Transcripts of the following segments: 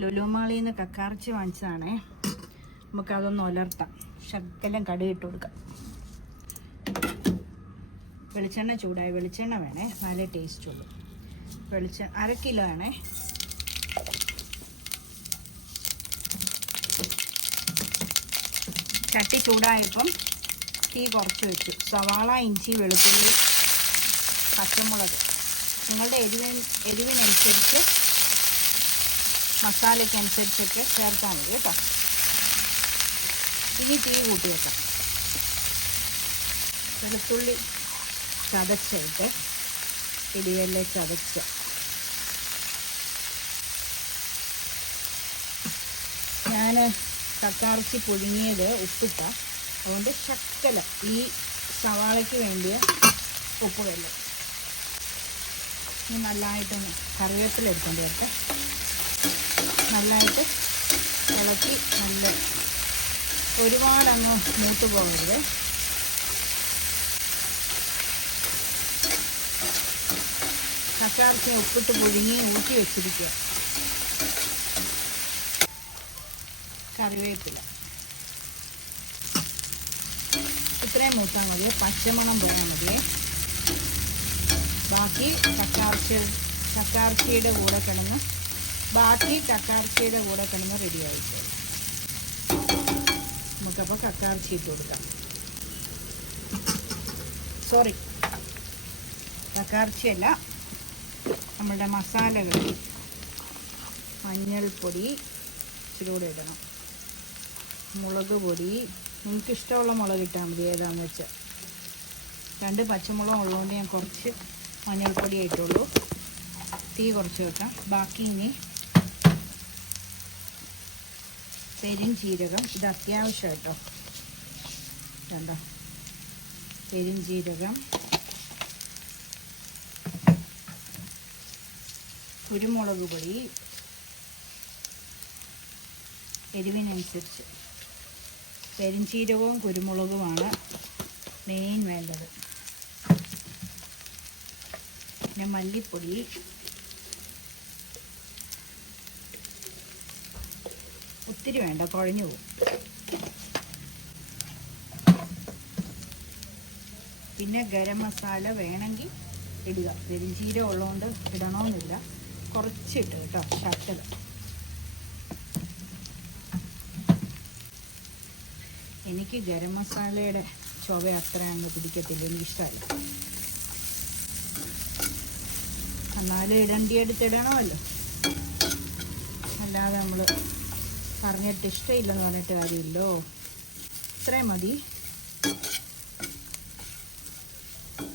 ലുലുമാളിൽ നിന്ന് കക്കാർച്ചി വാങ്ങിച്ചതാണേ നമുക്കതൊന്ന് ഉലർത്താം ശകലം കടുകിട്ട് കൊടുക്കാം. വെളിച്ചെണ്ണ ചൂടായി വെളിച്ചെണ്ണ വേണേ. നല്ല ടേസ്റ്റ് ഉള്ളൂ. വെളിച്ച അര കിലോ ആണേ. ചട്ടി ചൂടായപ്പം തീ കുറച്ച് വെച്ചു. സവാള ഇഞ്ചി വെളുത്തുള്ളി പച്ചമുളക്. നിങ്ങളുടെ എരിവിന് എരിവിനനുസരിച്ച് മസാലയ്ക്കനുസരിച്ചൊക്കെ ചേർത്താൽ മതി കേട്ടോ. ഇനി തീ കൂട്ടി വെക്കാം. വെളുത്തുള്ളി ചതച്ചിട്ട് ഇടിയല്ല ചതച്ച്. ഞാൻ കക്കാർച്ചി പുഴുങ്ങിയത് ഉപ്പിട്ട. അതുകൊണ്ട് ശക്കല ഈ സവാളയ്ക്ക് വേണ്ടിയ ഉപ്പ് വെള്ളം ഇനി നല്ലതായിട്ടൊന്ന് കറിവേപ്പില എടുക്കേണ്ടി വരട്ടെ. നല്ലതായിട്ട് ഇളക്കി നല്ല ഒരുപാട് അങ്ങ് മൂത്ത് പോകരുത്. കച്ചാർച്ച ഉപ്പിട്ട് പുഴുങ്ങി ഊറ്റി വെച്ചിരിക്കുക. കറിവേപ്പില. ഇത്രയും മൂത്താൽ മതി. പച്ചമണം പോയാൽ മതിയേ ബാക്കി കക്കാർച്ചി കക്കാർച്ചിയുടെ കൂടെ കിടന്ന് ബാക്കി കക്കാർച്ചിയുടെ കൂടെ കിടന്ന് റെഡി ആയിട്ടുണ്ട് നമുക്കപ്പോൾ കക്കാർച്ചി ഇട്ട് കൊടുക്കാം. സോറി കക്കാർച്ചിയല്ല നമ്മളുടെ മസാലകൾ. മഞ്ഞൾപ്പൊടി ഇച്ചിരി ഇടണം. മുളക് പൊടി. നിങ്ങൾക്ക് ഇഷ്ടമുള്ള മുളക് ഇട്ടാൽ മതി ഏതാണെന്ന് വെച്ചാൽ രണ്ട് പച്ചമുളക് ഉള്ളതുകൊണ്ട് ഞാൻ കുറച്ച് മഞ്ഞൾപ്പൊടി ഇട്ടുള്ളൂ. തീ കുറച്ച് വെക്കാം. ബാക്കി ഇനി പെരുംജീരകം ഇത് അത്യാവശ്യം കേട്ടോ. കണ്ടോ? പെരുംജീരകം കുരുമുളക് പൊടി. എരിവിനനുസരിച്ച്. പെരുംജീരകവും കുരുമുളകുമാണ് മെയിൻ വേണ്ടത്. പിന്നെ മല്ലിപ്പൊടി. ഒത്തിരി വേണ്ട കുഴഞ്ഞു പോകും. പിന്നെ ഗരം മസാല വേണമെങ്കിൽ ഇടുക. പെരിഞ്ചീരം ഉള്ളതുകൊണ്ട് ഇടണമെന്നില്ല. കുറച്ചിട്ട് കേട്ടോ ശർക്കര. എനിക്ക് ഗരം മസാലയുടെ ചുവ അത്ര അങ്ങ് പിടിക്കത്തില്ല എനിക്കിഷ്ടമല്ല. എന്നാലും ഇടണ്ടിയെടുത്തിടണമല്ലോ അല്ലാതെ നമ്മൾ പറഞ്ഞിട്ട് ഇഷ്ടമില്ലെന്ന് പറഞ്ഞിട്ട് കാര്യമില്ലോ. ഇത്രയും മതി.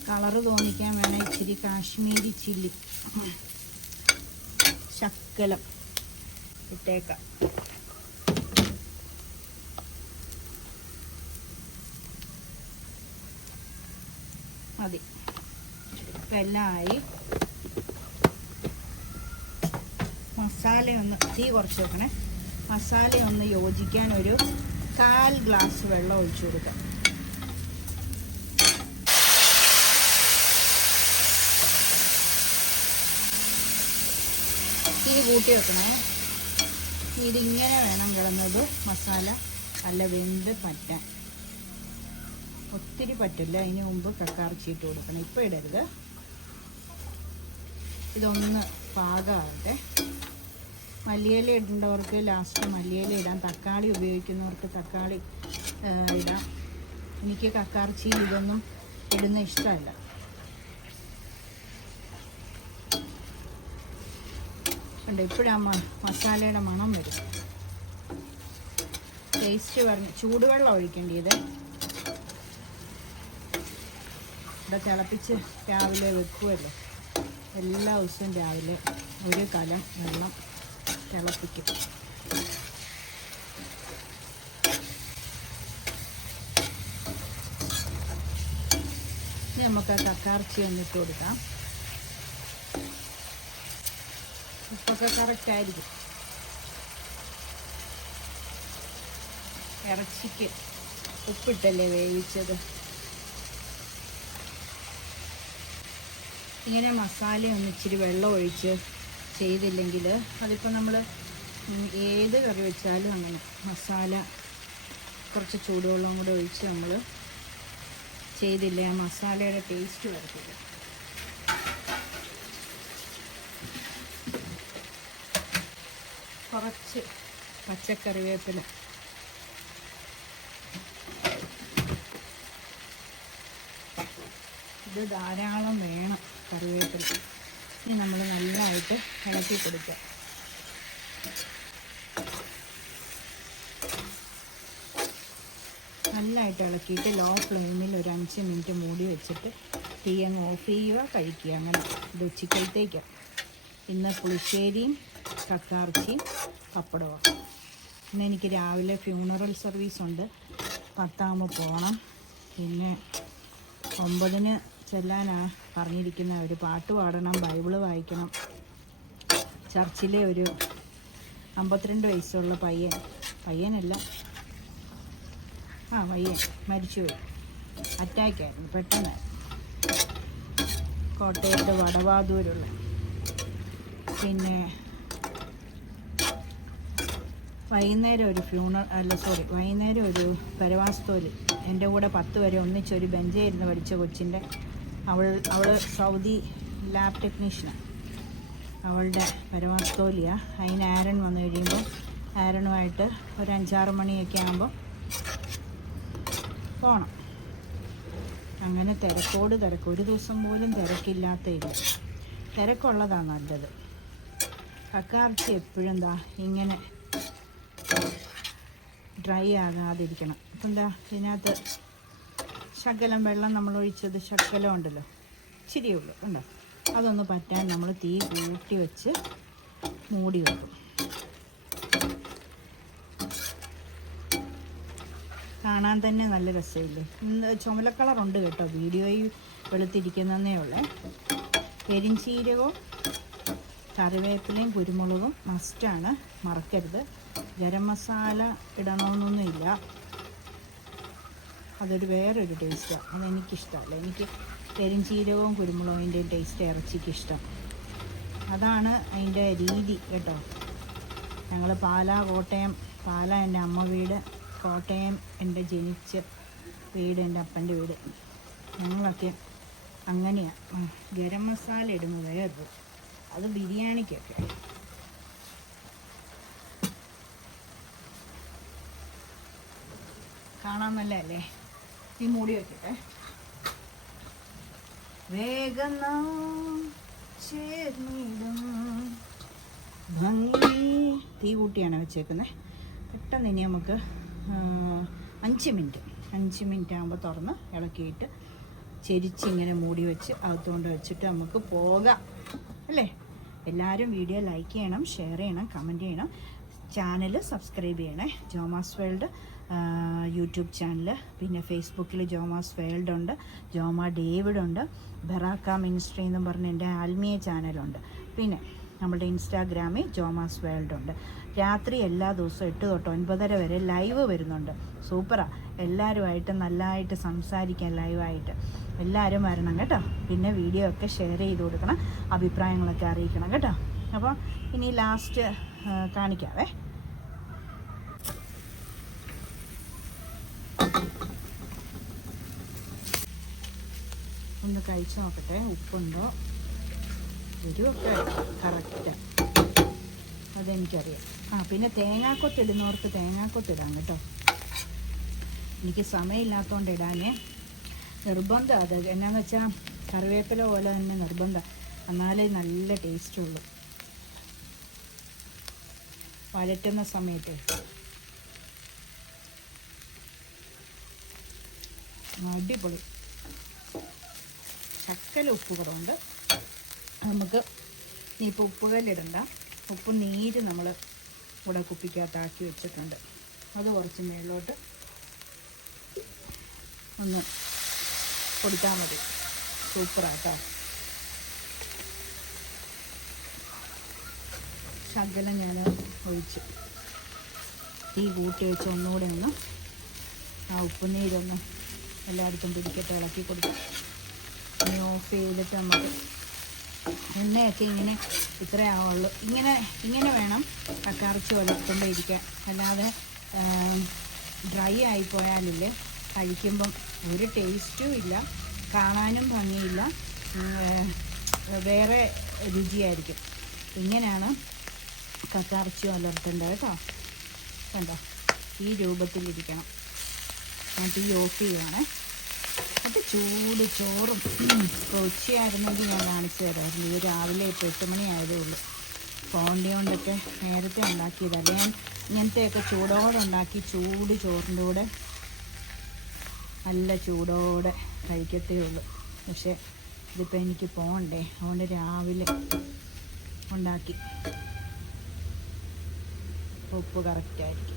കളറ് തോന്നിക്കാൻ വേണം ഇച്ചിരി കാശ്മീരി ചില്ലി. ശക്കലം ഇട്ടേക്കാം. മതി. ഇപ്പം എല്ലാം മസാല ഒന്ന് തീ കുറച്ച് വെക്കണേ. മസാല ഒന്ന് യോജിക്കാൻ ഒരു കാൽ ഗ്ലാസ് വെള്ളം ഒഴിച്ചു കൊടുക്കാം. തീ കൂട്ടി വെക്കണേ. ഇതിങ്ങനെ വേണം കിടന്നത് മസാല നല്ല വെന്ത് പറ്റാൻ. ഒത്തിരി പറ്റില്ല. അതിന് മുമ്പ് കക്കാർച്ചിട്ട് കൊടുക്കണം. ഇപ്പം ഇടരുത്. ഇതൊന്ന് പാകമാകട്ടെ മല്ലിയില ഇടേണ്ടവർക്ക് ലാസ്റ്റ് മല്ലിയില ഇടാം. തക്കാളി ഉപയോഗിക്കുന്നവർക്ക് തക്കാളി ഇടാം. എനിക്ക് കക്കാർച്ചി ഇതൊന്നും ഇടുന്ന ഇഷ്ടമല്ല. ഉണ്ട് ഇപ്പോഴാ മസാലയുടെ മണം വരും. ടേസ്റ്റ് പറഞ്ഞ് ചൂടുവെള്ളം ഒഴിക്കേണ്ടത് ഇവിടെ തിളപ്പിച്ച് രാവിലെ വെക്കുമല്ലോ എല്ലാ ദിവസവും രാവിലെ ഒരു കലം വെള്ളം. തിളപ്പിക്കും ഇനി നമുക്ക് ആ കക്കാർച്ചി ഒന്നിട്ട് കൊടുക്കാം. ഉപ്പൊക്കെ കറക്റ്റ് ആയിരിക്കും. ഇറച്ചിക്ക് ഉപ്പിട്ടല്ലേ വേവിച്ചത്? ഇങ്ങനെ മസാല ഇച്ചിരി വെള്ളം ഒഴിച്ച് ചെയ്തില്ലെങ്കിൽ അതിപ്പോൾ നമ്മൾ ഏത് കറി വെച്ചാലും അങ്ങനെ മസാല കുറച്ച് ചൂടുവെള്ളം കൂടെ ഒഴിച്ച് നമ്മൾ ചെയ്തില്ലേ ആ മസാലയുടെ ടേസ്റ്റ് വരത്തില്ല. കുറച്ച് പച്ചക്കറിവേപ്പില. ഇത് ധാരാളം വേണം കറിവേപ്പില ഇനി നമ്മൾ നന്നായിട്ട് ഇളക്കി കൊടുക്കാം നന്നായിട്ട് ഇളക്കിയിട്ട് ലോ ഫ്ലെയിമിൽ ഒരു അഞ്ച് മിനിറ്റ് മൂടി വെച്ചിട്ട് തീ അങ്ങ് ഓഫ് ചെയ്യുക കഴിക്കുക. അങ്ങനെ ഇത് ഉച്ചക്കലത്തേക്ക് ഇന്ന് പുളിശ്ശേരിയും കക്കാർച്ചിയും പപ്പടവും. ഇന്ന് എനിക്ക് രാവിലെ ഫ്യൂണറൽ സർവീസ് ഉണ്ട്. പത്താകുമ്പോൾ പോകണം പിന്നെ ഒമ്പതിന് ചെല്ലാനാ പറഞ്ഞിരിക്കുന്ന. ഒരു പാട്ട് പാടണം ബൈബിൾ വായിക്കണം. ചർച്ചിലെ ഒരു അമ്പത്തിരണ്ട് വയസ്സുള്ള പയ്യൻ പയ്യനല്ല. ആ പയ്യൻ മരിച്ചുപോയി. അറ്റാക്കായിരുന്നു പെട്ടെന്ന്. കോട്ടയത്ത് വടവാതൂരുള്ള പിന്നെ വൈകുന്നേരം ഒരു ഫ്യൂണർ അല്ല സോറി വൈകുന്നേരം ഒരു പരവാസ്തോൽ. എന്റെ കൂടെ പത്ത് വരെ ഒന്നിച്ചൊരു ബെഞ്ചായിരുന്നു പഠിച്ച കൊച്ചിന്റെ. അവൾ അവൾ സൗദി ലാബ് ടെക്നീഷ്യനാണ് അവളുടെ പരമാസ്തോലിയ അതിന് ആരൺ വന്നു കഴിയുമ്പോൾ ആരണുമായിട്ട് ഒരു അഞ്ചാറ് മണിയൊക്കെ ആകുമ്പോൾ പോകണം അങ്ങനെ തിരക്കോട് തിരക്ക്. ഒരു ദിവസം പോലും തിരക്കില്ലാത്ത ഇല്ല തിരക്കുള്ളതാണ് നല്ലത്. കക്കാർച്ചി എപ്പോഴും എന്താ ഇങ്ങനെ ഡ്രൈ ആകാതിരിക്കണം. അപ്പം എന്താ ഇതിനകത്ത് ശകലം വെള്ളം നമ്മൾ ഒഴിച്ചത് ശകലം ഉണ്ടല്ലോ. ഇച്ചിരിയേ ഉള്ളൂ ഉണ്ടോ അതൊന്ന് പറ്റാൻ നമ്മൾ തീ കൂട്ടി വെച്ച് മൂടി വെക്കും. കാണാൻ തന്നെ നല്ല രസമില്ലേ? ഇന്ന് ചുമല കളറുണ്ട് കേട്ടോ വീഡിയോയിൽ വെളുത്തിരിക്കുന്നതേ ഉള്ളേ. പെരിഞ്ചീരകവും കറിവേപ്പിലയും കുരുമുളകും മസ്റ്റാണ് മറക്കരുത്. ഗരം മസാല ഇടണമെന്നൊന്നുമില്ല അതൊരു വേറൊരു ടേസ്റ്റാണ് അതെനിക്കിഷ്ടമല്ല. എനിക്ക് പെരിഞ്ചീരകവും കുരുമുളകിന്റെയും ടേസ്റ്റ് ഇറച്ചിക്ക് ഇഷ്ടം അതാണ് അതിന്റെ രീതി കേട്ടോ. ഞങ്ങൾ പാല കോട്ടയം പാല എന്റെ അമ്മ വീട് കോട്ടയം എന്റെ ജനിച്ച വീട് എന്റെ അപ്പന്റെ വീട്. ഞങ്ങളൊക്കെ അങ്ങനെയാണ് ഗരം മസാല ഇടുന്നതേ അത് അത് ബിരിയാണിക്കൊക്കെ. കാണാൻ നല്ലതല്ലേ? ഈ മൂടി വെക്കട്ടെ. വേഗം ഭംഗി. തീ കൂട്ടിയാണ് വെച്ചേക്കുന്നത് പെട്ടെന്ന് ഇനി നമുക്ക് അഞ്ച് മിനിറ്റ്. അഞ്ച് മിനിറ്റ് ആകുമ്പോൾ തുറന്ന് ഇളക്കിയിട്ട് ചെരിച്ചിങ്ങനെ മൂടി വെച്ച് അകത്തുകൊണ്ട് വെച്ചിട്ട് നമുക്ക് പോകാം. അല്ലേ? എല്ലാവരും വീഡിയോ ലൈക്ക് ചെയ്യണം ഷെയർ ചെയ്യണം കമന്റ് ചെയ്യണം. ചാനൽ സബ്സ്ക്രൈബ് ചെയ്യണേ. ജോമാസ് വേൾഡ് യൂട്യൂബ് ചാനൽ പിന്നെ ഫേസ്ബുക്കിൽ ജോമാസ് വേൾഡ് ഉണ്ട് ജോമ ഡേവിഡ് ഉണ്ട് ബെറാക്ക മിനിസ്ട്രി എന്നും പറഞ്ഞ എന്റെ ആത്മീയ ചാനലുണ്ട്. പിന്നെ നമ്മുടെ ഇൻസ്റ്റാഗ്രാമിൽ ജോമാസ് വേൾഡ് ഉണ്ട് രാത്രി എല്ലാ ദിവസവും എട്ട് തൊട്ട് ഒൻപതര വരെ ലൈവ് വരുന്നുണ്ട്. സൂപ്പറാ. എല്ലാവരുമായിട്ട് നല്ലതായിട്ട് സംസാരിക്കാൻ ലൈവായിട്ട്. എല്ലാവരും വരണം കേട്ടോ. പിന്നെ വീഡിയോ ഒക്കെ ഷെയർ ചെയ്ത് കൊടുക്കണം അഭിപ്രായങ്ങളൊക്കെ അറിയിക്കണം കേട്ടോ. അപ്പോൾ ഇനി ലാസ്റ്റ് കാണിക്കാവേ. ഒന്ന് കഴിച്ചു നോക്കട്ടെ ഉപ്പുണ്ടോ എരിവൊക്കെ കറക്റ്റ്. അതെനിക്കറിയാം. ആ പിന്നെ തേങ്ങാക്കൊത്ത് ഇടുന്നവർക്ക് തേങ്ങാക്കൊത്ത് കേട്ടോ. എനിക്ക് സമയമില്ലാത്തതുകൊണ്ട് ഇടാനേ. നിർബന്ധം അത് എന്നാന്ന് വെച്ചാൽ കറിവേപ്പില പോലെ തന്നെ നിർബന്ധം. എന്നാലേ നല്ല ടേസ്റ്റ് ഉള്ളൂ. വഴറ്റുന്ന സമയത്ത്. അടിപൊളി. ശക്കല ഉപ്പുകളുണ്ട് നമുക്ക് ഇനിയിപ്പോൾ ഉപ്പുകല്ലിടണ്ട. ഉപ്പ് നീര് നമ്മൾ ഇവിടെ കുപ്പിക്കകത്താക്കി വെച്ചിട്ടുണ്ട്. അത് കുറച്ച് മേളിലോട്ട് ഒന്ന് കൊടുത്താൽ മതി. സൂപ്പറാട്ടോ ശകലം ഞാൻ ഒഴിച്ച്. തീ കൂട്ടി വെച്ച് ഒന്നുകൂടെ ഒന്ന് ആ ഉപ്പുനീരൊന്ന് എല്ലായിടത്തും പിടിക്കട്ടെ ഇളക്കി കൊടുക്കും. ഓഫ് ചെയ്തിട്ട് നമുക്ക് എണ്ണയൊക്കെ ഇങ്ങനെ ഇത്രേ ആവുള്ളൂ. ഇങ്ങനെ ഇങ്ങനെ വേണം കറിച്ച് വളർത്തുമ്പോൾ ഇരിക്കാൻ അല്ലാതെ ഡ്രൈ ആയിപ്പോയാലില്ലേ. കഴിക്കുമ്പം ഒരു ടേസ്റ്റും ഇല്ല. കാണാനും ഭംഗിയില്ല. വേറെ രുചിയായിരിക്കും. ഇങ്ങനെയാണ് കക്കറിച്ച് വളർത്തേണ്ടത് കേട്ടോ. കണ്ടോ? ഈ രൂപത്തിലിരിക്കണം. ഞാൻ ടീ ഓഫ് ചെയ്യുവാണേ. ഇത് ചൂട് ചോറും. ഇപ്പോൾ ഉച്ചയായിരുന്നെങ്കിൽ ഞാൻ കാണിച്ചു തരാമായിരുന്നു ഇത് രാവിലെ ഇപ്പോൾ എട്ട് മണിയായതേ ഉള്ളൂ. പോണ്ടി കൊണ്ടൊക്കെ നേരത്തെ ഉണ്ടാക്കിയതല്ല ഞാൻ ഇങ്ങനത്തെയൊക്കെ ചൂടോടെ ഉണ്ടാക്കി ചൂട് ചോറിന്റെ കൂടെ നല്ല ചൂടോടെ കഴിക്കത്തേ ഉള്ളൂ. പക്ഷേ ഇതിപ്പോൾ എനിക്ക് പോകണ്ടേ അതുകൊണ്ട് രാവിലെ ഉണ്ടാക്കി. ഉപ്പ് കറക്റ്റായിരിക്കും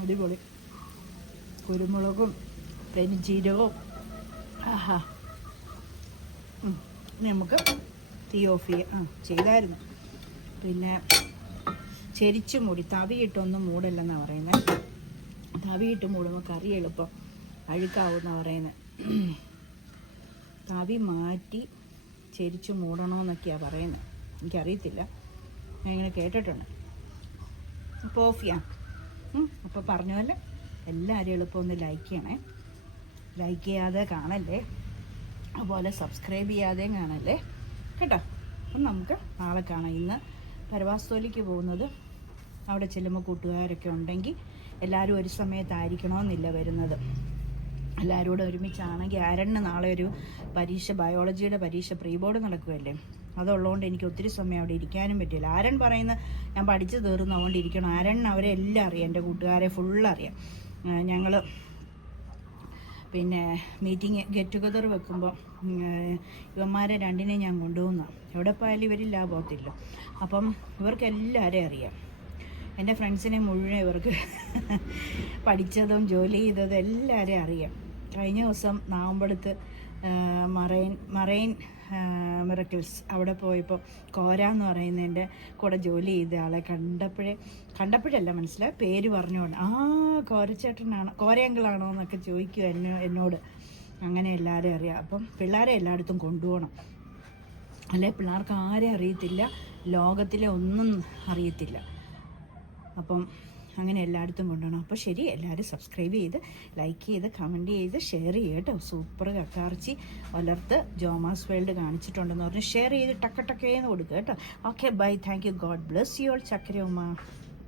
അടിപൊളി. കുരുമുളകും പെരിഞ്ചീരകവും ആഹാ. നമുക്ക് തീ ഓഫ് ചെയ്യാം. ആ ചെയ്തായിരുന്നു. പിന്നെ ചെരിച്ച് മൂടി തവിയിട്ടൊന്നും മൂടല്ലെന്നാണ് പറയുന്നത് തവിയിട്ട് മൂടുമ്പോൾ കറി എളുപ്പം. അഴുക്കാവുമെന്നാണ് പറയുന്നത് തവി മാറ്റി ചെരിച്ച് മൂടണമെന്നൊക്കെയാണ് പറയുന്നത് എനിക്കറിയത്തില്ല. ഞാൻ ഇങ്ങനെ കേട്ടിട്ടുണ്ട്. അപ്പോൾ ഓഫ് ചെയ്യാം. അപ്പോൾ പറഞ്ഞ പോലെ എല്ലാവരും എളുപ്പം ഒന്ന് ലൈക്ക് ചെയ്യണേ. ലൈക്ക് ചെയ്യാതെ കാണല്ലേ? അതുപോലെ സബ്സ്ക്രൈബ് ചെയ്യാതെയും കാണല്ലേ? കേട്ടോ? അപ്പം നമുക്ക് നാളെ കാണാം. ഇന്ന് പരവാസ്തോലിക്ക് പോകുന്നത് അവിടെ ചെല്ലുമ്പോൾ കൂട്ടുകാരൊക്കെ ഉണ്ടെങ്കിൽ എല്ലാവരും ഒരു സമയത്തായിരിക്കണമെന്നില്ല വരുന്നത്. എല്ലാവരും കൂടെ ഒരുമിച്ചാണെങ്കിൽ ആരണ്ണ് നാളെ ഒരു പരീക്ഷ ബയോളജിയുടെ പരീക്ഷ പ്രീ ബോർഡ് നടക്കുമല്ലേ അതുള്ളതുകൊണ്ട് എനിക്ക് ഒത്തിരി സമയം അവിടെ ഇരിക്കാനും പറ്റില്ല. ആരൻ പറയുന്ന ഞാൻ പഠിച്ചു തീർന്നതുകൊണ്ട് ഇരിക്കണം ആരൻ അവരെ എല്ലാം അറിയാം. എന്റെ കൂട്ടുകാരെ ഫുൾ അറിയാം. ഞങ്ങൾ പിന്നെ മീറ്റിംഗ് ഗെറ്റ് ടുഗദർ വെക്കുമ്പോൾ ഇവന്മാരെ രണ്ടിനെയും ഞാൻ കൊണ്ടുപോകുന്ന എവിടെ പോയാലും ഇവരില്ല പോകത്തില്ല അപ്പം ഇവർക്ക് എല്ലാവരെയും അറിയാം. എന്റെ ഫ്രണ്ട്സിനെ മുഴുവൻ ഇവർക്ക് പഠിച്ചതും ജോലി ചെയ്തതും എല്ലാവരെയും അറിയാം. കഴിഞ്ഞ ദിവസം നാവമ്പടുത്ത് മറൈൻ മറൈൻ മിറക്കിൾസ് അവിടെ പോയപ്പോൾ കോര എന്ന് പറയുന്നതിന്റെ കൂടെ ജോലി ചെയ്ത ആളെ കണ്ടപ്പോഴേ കണ്ടപ്പോഴല്ല മനസ്സിലായി? പേര് പറഞ്ഞുകൊണ്ട്. ആ കോരച്ചേട്ടനാണ് കോരയങ്കിളാണോ എന്നൊക്കെ ചോദിക്കും എന്നോ എന്നോട്. അങ്ങനെ എല്ലാവരെയും അറിയാം. അപ്പം പിള്ളേരെ എല്ലായിടത്തും കൊണ്ടുപോകണം. അല്ലെ പിള്ളേർക്ക് ആരെയും അറിയത്തില്ല ലോകത്തിലെ ഒന്നും അറിയത്തില്ല. അപ്പം അങ്ങനെ എല്ലായിടത്തും കൊണ്ടുപോകണം. അപ്പോൾ ശരി എല്ലാവരും സബ്സ്ക്രൈബ് ചെയ്ത് ലൈക്ക് ചെയ്ത് കമന്റ് ചെയ്ത് ഷെയർ ചെയ്യുക സൂപ്പർ കക്കാർച്ചി വളർത്ത് ജോമാസ് വേൾഡ് കാണിച്ചിട്ടുണ്ടെന്ന് പറഞ്ഞ് ഷെയർ ചെയ്ത് ടക്ക ടക്കേന്ന് കൊടുക്കുക കേട്ടോ. Okay bye thank you God bless you all ചക്കര ഉമ്മ